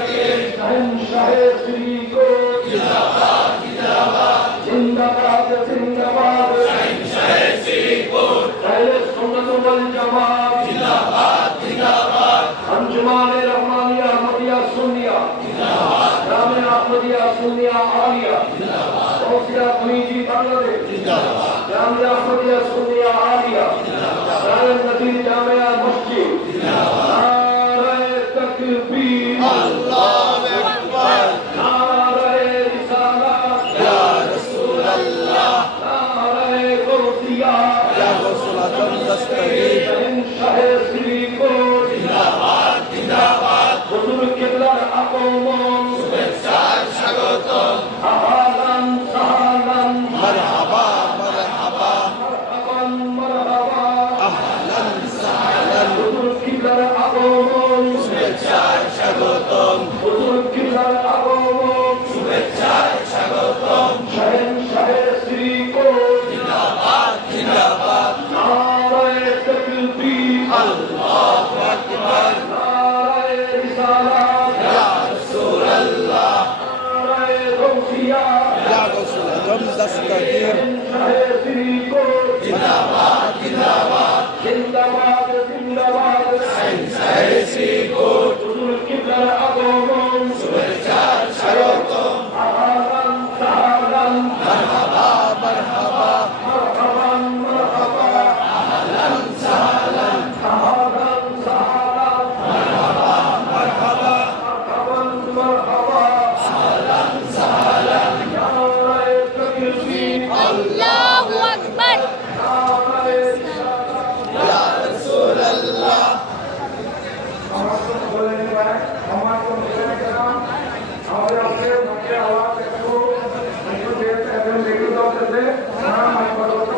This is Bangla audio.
शहंशाहे श्रीकोट जिंदाबाद जिंदाबाद शहंशाहे श्रीकोट अहले सुन्नत वल जमात जिंदाबाद अंजुमाने रहमानिया अहमदिया सुन्निया जामे अहमदिया सुन्निया आलिया गौसिया खमीजी बांग्लादेश जामे अहमदिया सुन्निया आलिया जामे नदीर जामिया मस्जिद नारे तकबीर अल्लाहु अकबर नारे रिसालत या रसूल अल्लाह नारे गौसिया या गौसुल आजम दस्तगीर शहंशाहे श्रीकोट जिंदाबाद हुजूर किबलार আগমন শুভেচ্ছার স্বাগতম আহলান সাহলান মারহাবা মারহাবা মারহাবান মারহাবা আহলান সাহলান হুজুর কিবলার আগমন শুভেচ্ছার স্বাগতম হুজুর কিবলার আগমন শুভেচ্ছার স্বাগতম শহনশাহে শ্রীকোট জিন্দাবাদ জিন্দাবাদ নারায়ে তাকবীর আল্লাহু আকবার নারায়ে রিসালাত ইয়া রাসূলুল্লাহ নারায়ে গৌসিয়া ইয়া গৌসুল আজম দস্তগীর শহনশাহে শ্রীকোট জিন্দাবাদ জিন্দাবাদ জিন্দাবাদ জিন্দাবাদ শহনশাহে শ্রীকোট হুজুর কিবলার